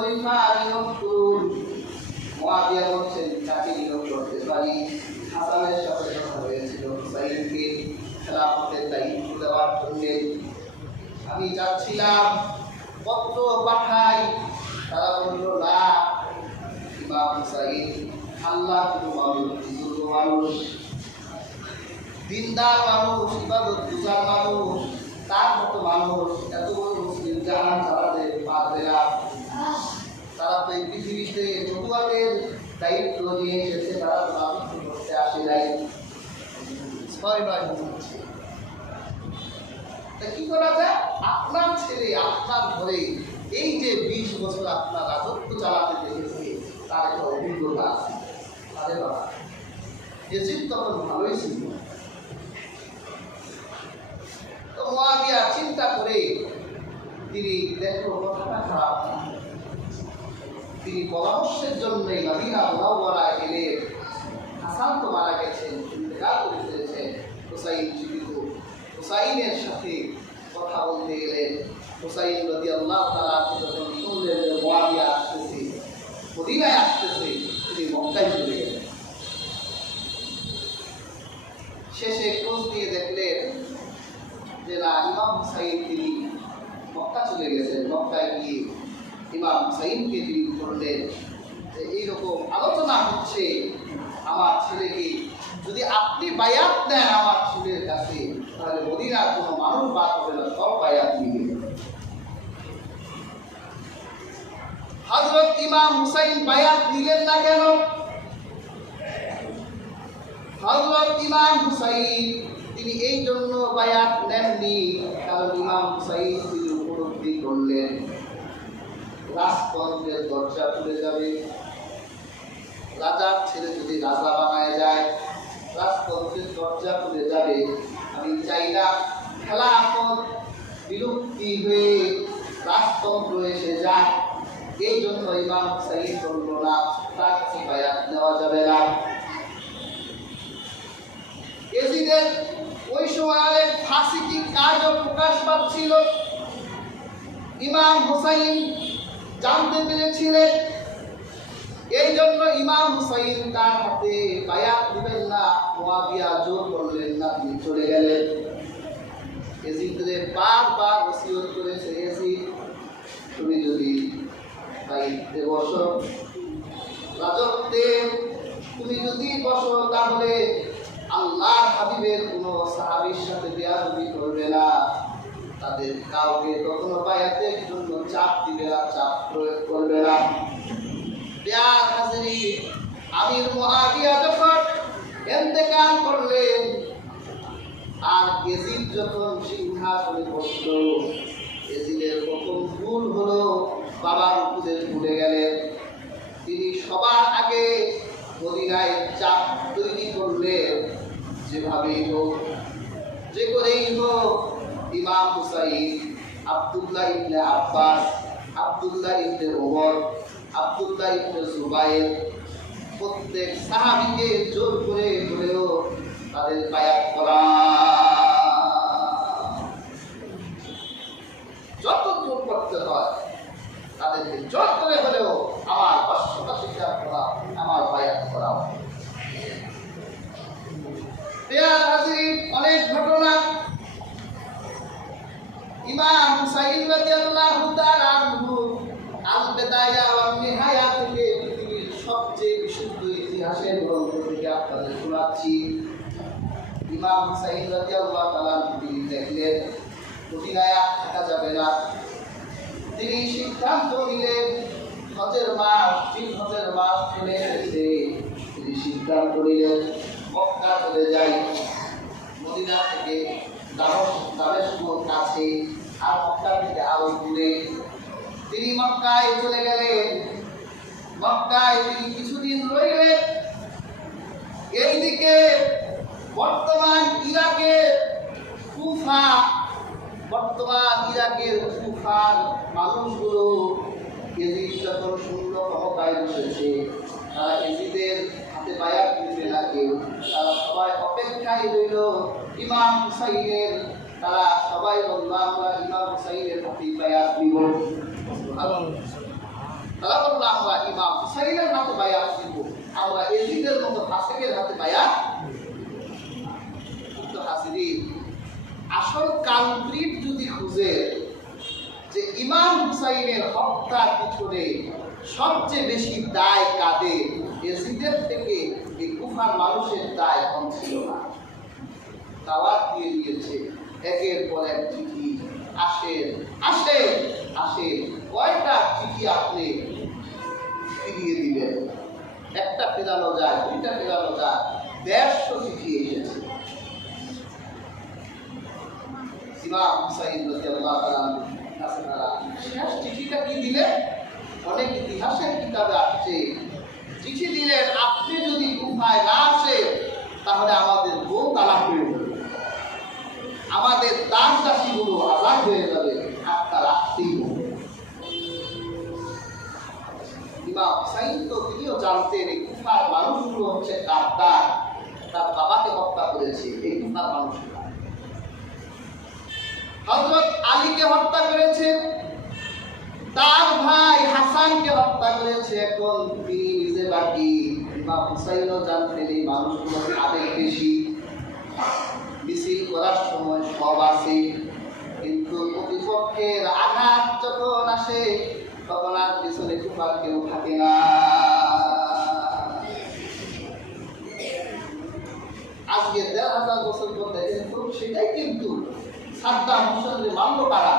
খলিফা নিয়োগ করুন। মুয়াবিয়া বলছেন কাকে নিয়োগ করতে পারি। হাসানের সাথে কথা হয়েছিল হুসাইনকে খেলাফতের দায়িত্ব দেওয়ার জন্য। আমি চাচ্ছিলাম পত্র পাঠাই, তারা বলল না, ইমাম হুসাইন আল্লাহ মানুষ, দিনদার মানুষ, ইবাদত গুজার মানুষ, তার মতো মানুষ এত বড় মুসলিম জাহান চালাতে পারবে না। তারা তো এই পৃথিবীতে নবুয়তের দায়িত্ব নিয়ে এসেছে, তারা তো রাজত্ব করতে আসে নাই। কি করা যায়? আপনার ছেলে আপনার ঘরে এই যে 20 বছর আপনার রাজত্ব চালাতে দেখেছে, তার একটা অভিজ্ঞতা আছে। আরে বাবা, এজিদ তখন ভালোই ছিল। তো মুয়াবিয়া চিন্তা করে তিনি দেখলো কথাটা খারাপ, তিনি পরামর্শের জন্যই মদিনা মুনাওয়ারায় গেলেন। হাসান তো মারা গেছেন, ইন্তেকাল করে ফেলেছেন, হুসাইন জীবিত। হুসাইনের সাথে কথা বলতে গেলেন। হুসাইন রাদিয়াল্লাহু তাআলা যখন শুনলেন যে মুয়াবিয়া আসতেছে, মদিনায় আসতেছে, তিনি মক্কায় চলে গেলেন। শেষে খোঁজ নিয়ে দেখলেন যে না, ইমাম হুসাইন তিনি মক্কা চলে গেছেন। মক্কায় গিয়ে ইমাম হুসাইনকে তিনি বললেন যে এইরকম আলোচনা হচ্ছে, আমার ছেলেকে যদি আপনি বায়াত নেন আমার ছেলের কাছে, তাহলে মদিনার কোনো মানুষ বাদ হবে না, সব বায়াত নিবে। হযরত ইমাম হুসাইন বায়াত নিলেন না কেন? হযরত ইমাম হুসাইন তিনি এই জন্য বায়াত নেননি, কারণ ইমাম হুসাইন তিনি উপলব্ধি করলেন রাজতন্ত্রের দরজা খুলে যাবে। রাজার ছেলে যদি রাজা বানায় যায়, রাজতন্ত্রের দরজা খুলে যাবে। আমি চাই না খেলাফত বিলুপ্তি হয়ে রাজতন্ত্র এসে যায়। এই জন্য ইমাম হুসাইন বলল না, তার কাছে বায়াত নেওয়া যাবে না। এজিদের ওই সময় ফাসিকি কাজও প্রকাশ পাচ্ছিল। ইমাম হুসাইন জানতে পেরেছিলেন, এই জন্য ইমাম হুসাইন তার হাতে বায়াত দিবেন না। মুয়াবিয়া জোর করলেন না, তিনি চলে গেলেন। এজিদরে বারবার ওসিয়ত করেছে, এজিদ তুমি যদি দায়িত্বে বসো, রাজত্বে তুমি যদি বসো, তাহলে আল্লাহর হাবিবের কোনো সাহাবীর সাথে বেয়াদবি করবে না, তাদের কাউকে কখনো বায়াতের জন্য চাপ দিবে না, চাপ প্রয়োগ করবে না। প্রিয় হাজিরিন, আমির মুয়াবিয়া যখন ইন্তেকাল করলেন আর এজিদ যখন সিংহাসনে বসলো, এজিদের প্রথম ভুল হলো বাবার উপদেশ ভুলে গেলেন। তিনি সবার আগে মদিনায় চাপ তৈরি করলেন, যেভাবেই হোক, যে করেই হোক ইমাম হুসাইন, আব্দুল্লাহ ইবনে আব্বাস, আব্দুল্লাহ ইবনে ওমর, আব্দুল্লাহ ইবনে জুবাইর, প্রত্যেক সাহাবীকে জোর করে হলেও তাদের বায়াত করা, যত জোর করতে হয় তাদেরকে জোর করে হলেও আমার বশ্যতা স্বীকার করা, আমার বায়াত করা। অনেক ঘটনা ইমাম হুসাইন রাদিয়াল্লাহু তাআলা আনহু আল বিদায়া ওয়ান নিহায়া থেকে পৃথিবীর সবচেয়ে বিশুদ্ধ ইতিহাসের গ্রন্থ থেকে আপনাদের শোনাচ্ছি। ইমাম হুসাইন রাদিয়াল্লাহু তাআলা তিনি দেখলেন মদিনায় থাকা যাবে না। তিনি সিদ্ধান্ত নিলেন হজের মাস, হজের মাস চলে এসেছে, তিনি সিদ্ধান্ত নিলেন মক্কা চলে যাই। মদিনা থেকে দামেস্কের কাছে, আর মক্কা থেকে আরো দূরে। তিনি মক্কায় চলে গেলেন। মক্কায় তিনি কিছুদিন রইলেন। এইদিকে বর্তমান ইরাকের কুফার মানুষগুলো এজিদ যখন শূন্য ক্ষমতায় বসেছে, তারা এজিদের হাতে বায়াত দিতে না কেউ, তারা সবাই অপেক্ষায় রইল ইমাম হুসাইনের। তারা সবাই বলল আমরা ইমাম হুসাইনের হাতে বায়াত দিব। তারা বলল আমরা ইমাম হুসাইনের হাতে বায়াত দিব, আমরা এজিদের মতো ফাসিকের হাতে বায়াত। কিন্তু হাজিরিন, আসল কালপ্রিট যদি খুঁজে যে ইমাম হুসাইনের হত্যার পিছনে সবচেয়ে বেশি দায় কাদের, এজিদের থেকে এই কুফার মানুষের দায় কম ছিল না। দাওয়াত দিয়ে দিয়েছে, একের পর এক চিঠি আসে আসে আসে। কয়টা চিঠি আপনি ফিরিয়ে দিলেন? একটা ফেরানো যায়, দুইটা ফেরানো যায়, 150 চিঠি এসেছে। ইমাম হুসাইন রাদিয়াল্লাহু তাআলা কাছে তারা শেষ চিঠিটা কি দিলেন? অনেক ইতিহাসের কিতাবে আসছে, চিঠি দিলেন আপনি যদি কুফায় না আসেন তাহলে আমাদের বউ তালাক হয়ে যাবে, আমাদের দাস দাসীগুলো আজাদ হয়ে যাবে, আপনার আসতেই হবে। ইমাম হুসাইন তো তিনিও জানতেন এই কুফার মানুষগুলো হচ্ছে গাদ্দার, তার বাবাকে হত্যা করেছে এই কুফার মানুষরা। হযরত আলীকে হত্যা করেছে, তার ভাই হাসানকে হত্যা করেছে, এখন তিনি নিজে বাকি। ইমাম হুসাইনও জানতেন এই মানুষগুলোর আবেগ বেশি, মিছিল করার সময় সব আছে, কিন্তু প্রতিপক্ষের আঘাত যখন আসে তখন আর পিছনে কুফার কেউ থাকে না। আজকে ১,৫০০ বছর পর দেখেন তো সেটাই কিন্তু সাদ্দাম হোসেনের মানল কারা,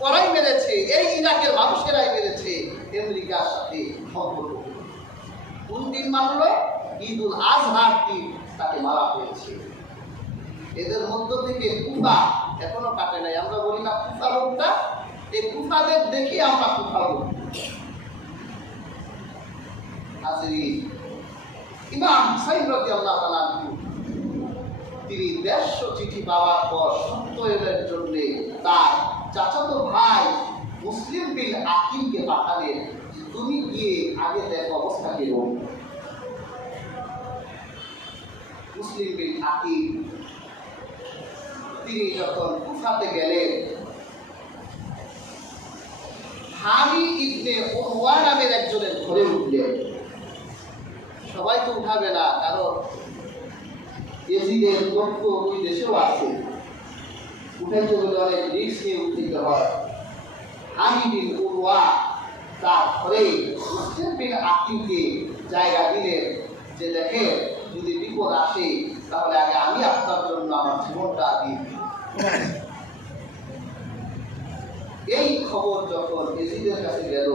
করাই মেরেছে, এই ইরাকের মানুষেরাই মেরেছে আমেরিকার সাথে সম্পর্ক। কোন দিন মানল? ঈদুল আজহার দিন তাকে মারা হয়েছে। এদের মধ্য থেকে কুফা এখনো কাটে নাই। আমরা বলি না কুফা লোকটা, এই কুফাদের দেখি আমরা কুফা লোক। ইমাম হুসাইন রাদিয়াল্লাহু তাআলা তিনি ১৫০ চিঠি পাওয়ার পর সত্যের জন্য তার চাচাতো ভাই মুসলিম বিন আকিলকে পাঠালেন, তুমি গিয়ে আগে দেখো অবস্থা কেমন। মুসলিম বিন আকিল তিনি যখন কুফাতে গেলেন, হামি ইবনে উরওয়া নামের একজনের ঘরে উঠলেন। সবাই তো উঠাবে না, কারণ এজিদের তথ্য ওই দেশেও আছে, উঠাইতে গেলে অনেক রিস্ক নিয়ে উঠতে হয়। হামি বিন উরওয়া তার ঘরে মুসলিম বিন আকিলকে জায়গা দিলেন যে দেখে যদি বিপদ আসে তাহলে আগে আমি আপনার জন্য আমার জীবনটা দিই। এই খবর যখন এজিদের কাছে গেল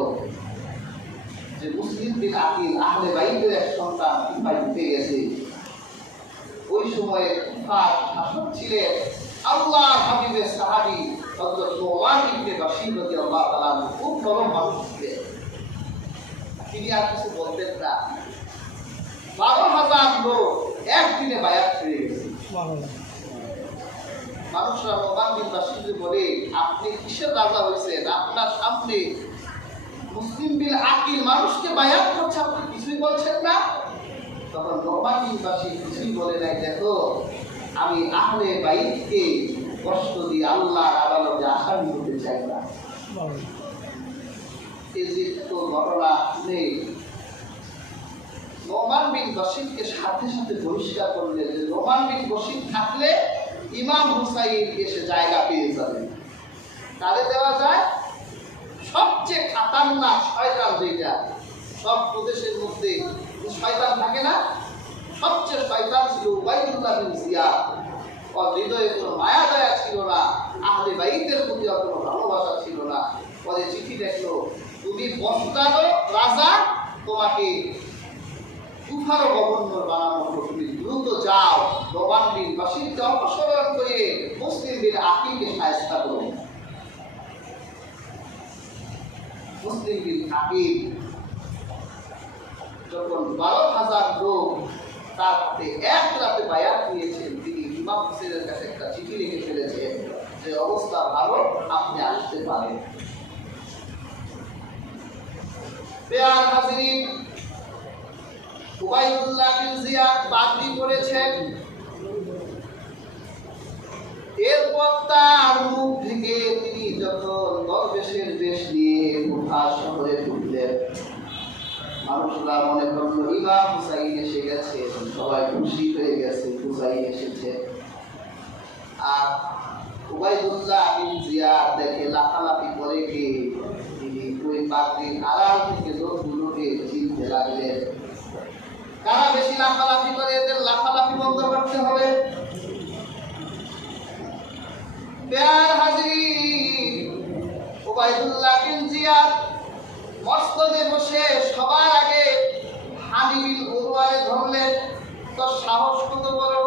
যে মুসলিম বিন আকিল আহলে বাইতের এক সন্তান কুফায় ঢুকে গেছে, ওই সময়ে কুফার শাসক ছিলেন আল্লাহর হাবিবের সাহাবী হযরত নোমান ইবনে বাশীর রাদিয়াল্লাহু তাআলা, খুব নরম মানুষ ছিলেন। তিনি আর কিছু বলতেন না। ১২,০০০ লোক একদিনে বায়াত হয়ে গেছে। মানুষরা নোমান বিন বাশীরকে বলে, আপনি কিসের রাজা হয়েছেন? আপনার সামনে মুসলিম বিন আকিল মানুষকে বায়াত করছে, আপনি কিছুই বলছেন না। তখন নোমান বিন বাশীর কিছুই বলে নাই, দেখো আমি আহলে বাইতকে কষ্ট দিয়ে আল্লাহর আদালতে আসামি হতে চাই না। এই যে তো ঘটনা নেই, নোমান বিন বাশীরকে সাথে সাথে বহিষ্কার করলেন যে নোমান বিন বাশীর থাকলে ইমাম হুসাইন এসে জায়গা পেয়ে যাবে। কারে দেওয়া যায়? সবচেয়ে খাতারনাক শয়তান যেটা, সব প্রদেশের মধ্যে শয়তান থাকে না, সবচেয়ে শয়তান ছিল উবাইদুল্লাহ বিন জিয়াদ। ওর হৃদয়ে কোনো মায়া দয়া ছিল না, আহলে বাইতের প্রতি কোনো ভালোবাসা ছিল না। পরে চিঠি দেখলো, তুমি বস্তারও রাজা, তোমাকে কুফারও গভর্নর বানানো হলো, তুমি দ্রুত যাও, নোমান বিন বাশীরকে অপসারণ করে মুসলিম বিন আকিলকে শায়েস্তা করো। মুসলিম বিন আকিল যখন ১২,০০০ লোক তার হাতে এক রাতে বায়াত নিয়েছেন, তিনি ইমাম হুসাইনের কাছে একটা চিঠি লিখে ফেলেছেন যে অবস্থা ভালো, আপনি আসতে পারেন। বেয়ার হাজিরিন, উবাইদুল্লাহ বিন জিয়াদ পাগড়ি পরেছেন। এরপর তার মুখ থেকে তিনি যখন দরবেশের বেশ নিয়ে উঠাসন হয়েছে, সবাই খুশি হয়ে গেছে, পূজাই এসেছে। আর উবাইদুল্লাহ বিন জিয়াদ দেখে লাফালাফি করে কে তিনি ওই পাখির আড়াল থেকে লোকগুলোকে চিনতে লাগলেন। কারা বেশি লাফালাফি করে, এদের লাফালাফি বন্ধ করতে হবে। প্যার হাজির, উবাইদুল্লাহ বিন জিয়াদ মসনদে বসে সবার আগে হানি বিন উরওয়ারে ধরলেন। তো সাহস কত বড়!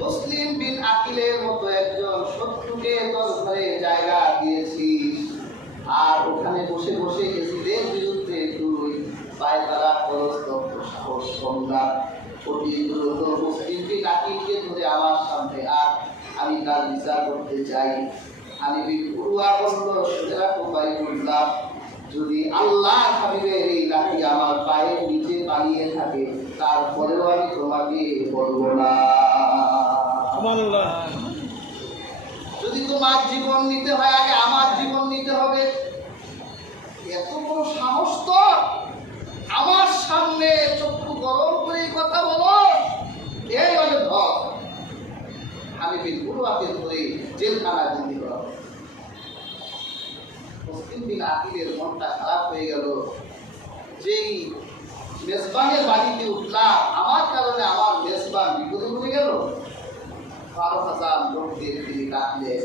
মুসলিম বিন আকিলের মতো একজন শত্রুকে তোর ঘরে জায়গা দিয়েছিস, আর ওখানে বসে বসে এসিদের বিরুদ্ধে তুই পায়তারা খরচ তত্ত্ব সাহস কমলা প্রতিগুলো মুসলিম বিন আকিলকে ধরে আমার সামনে আর আমি তার বিচার করতে চাই। হানি বিন উরওয়া বলল, শুনে রাখো বাইকুল্লাহ, যদি আল্লাহ হাবিবের এই লাঠি আমার পায়ের নিচে বানিয়ে থাকে তারপরেও আমি তোমাকে বলবো না। যদি তোমার জীবন নিতে হয় আগে আমার জীবন নিতে হবে। এত বড় সাহস তো! আমার সামনে চক্ষু গরম করে কথা বলো, এই অনেক ধর। আমি বিন উরওয়াকে ধরে জেলখানায় বন্দী করা। মুসলিম বিন আকিলের মনটা খারাপ হয়ে গেল। যেই মেজবানের বাড়িতে উঠলাম, আমার কারণে আমার মেজবান বিপদে পড়ে গেল। 12,000 লোকদের তিনি ডাকলেন,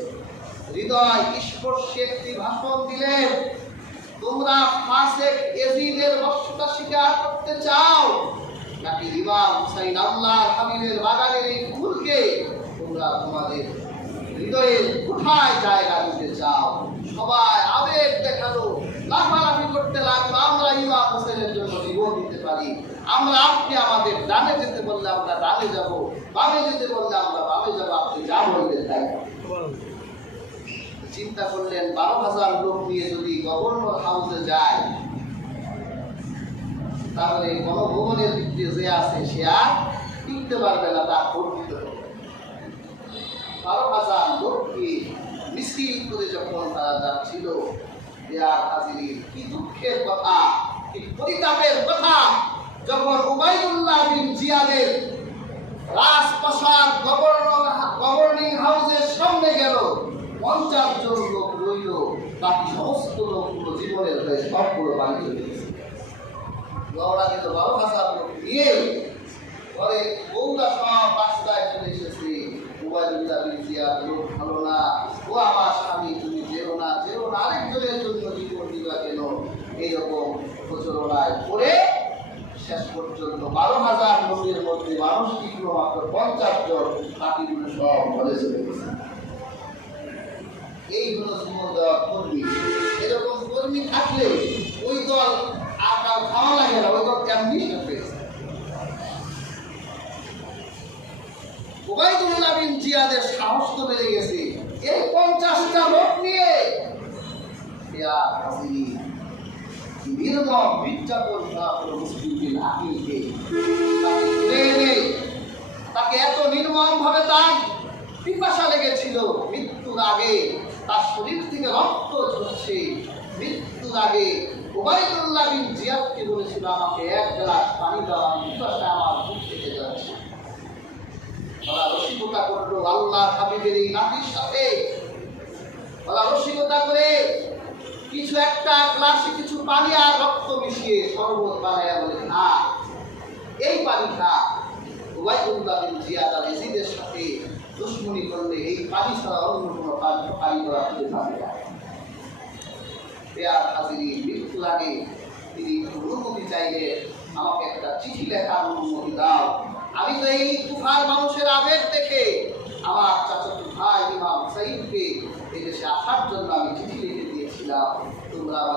হৃদয় স্পর্শে একটি ভাষণ দিলেন, তোমরা ফাসেক এজিদের বর্ষতা স্বীকার করতে চাও নাকি ইমাম হুসাইন আল্লাহর হাবিবের বাগানের এই ফুলকে তোমরা তোমাদের হৃদয়ের কোথায় জায়গা দিতে চাও? সবাই আবেগ দেখালো, লাফালাফি করতে লাগলো। আমরা ইমাম হোসেনের জন্য জীবন দিতে পারি। আমরা, আপনি আমাদের ডানে যেতে বললে আমরা ডানে যাব, বামে যেতে বললে আমরা বামে যাব, আপনি যা বলবেন তাই। চিন্তা করলেন, 12,000 লোক নিয়ে যদি গভর্নর হাউসে যায় তাহলে গণভবনের ভিতরে যে আছে সে আর টিকতে পারবে না, তা করতে হবে। 12,000 লোককে মিছিল করে যখন তারা যাচ্ছিল, কি দুঃখের কথা, কি পরিতাপের কথা! যখন উবাইদুল্লাহ বিন জিয়াদের রাজপ্রাসাদ গভর্নিং হাউসের সামনে গেল, 50 জন লোক রইল, বাকি সমস্ত লোকগুলো জীবনের হয়ে সবগুলো বাড়ি চলে গেছে। লড়া কিন্তু 12,000 লোক নিয়ে পরে বউরা সব রাস্তায় চলে এসেছে। উবাইদুল্লাহ বিন জিয়াদ, লোক ভালো না, ও আমার স্বামী, তুমি যেও না, যেও না, আরেকজনের জন্য জীবন দিবা কেন? এইরকম প্রচলনায় পড়ে শেষ পর্যন্ত 12,000 লোকের মধ্যে মানুষ টিকলো মাত্র 50 জন, বাকিগুলো সব ঘরে চলে গেছে। এই হলো জীবন দেওয়ার কর্মী। এরকম কর্মী থাকলে ওই দল আর কাউ খাওয়া লাগে না, ওই দল কেমনি পেয়েছে। উবাইদুল্লাহ বিন জিয়াদের সাহস তো বেড়ে গেছে। এই 50টা লোক নিয়ে নির্মম নির্যাতন করা হলো মুসলিম বিন আকিলকে। তাকে এত নির্মম ভাবে তার পিপাসা লেগেছিল, মৃত্যুর আগে তার শরীর থেকে রক্ত ঝরছে। মৃত্যুর আগে উবাইদুল্লাহ বিন জিয়াদকে বলেছিল, আমাকে 1 গ্লাস পানি দাও, আমি পিপাসা আমার বুক থেকে যাচ্ছে। ওরা রসিকতা করলো আল্লাহ হাবিবের এই নাতির সাথে। ওরা রসিকতা করে কিছু একটা গ্লাসে কিছু পানি আর রক্ত মিশিয়ে শরবত বানায়া বলে, না এই পানি খা। উবাইদুল্লাহ বিন জিয়াদ আর ইয়াজিদের সাথে দুশমনি করলে এই পানি ছাড়া অন্য কোনো পানি করা খুঁজে পাবে না। মৃত্যু লাগে তিনি অনুমতি চাইলে, আমাকে একটা চিঠি লেখার অনুমতি দাও। আমি তো এই তুফার মানুষের আবেগ দেখে আমার চাচাতো ভাই ইমাম হুসাইনকে এই দেশে আসার জন্য আমি চিঠি লিখে দিয়েছিলাম।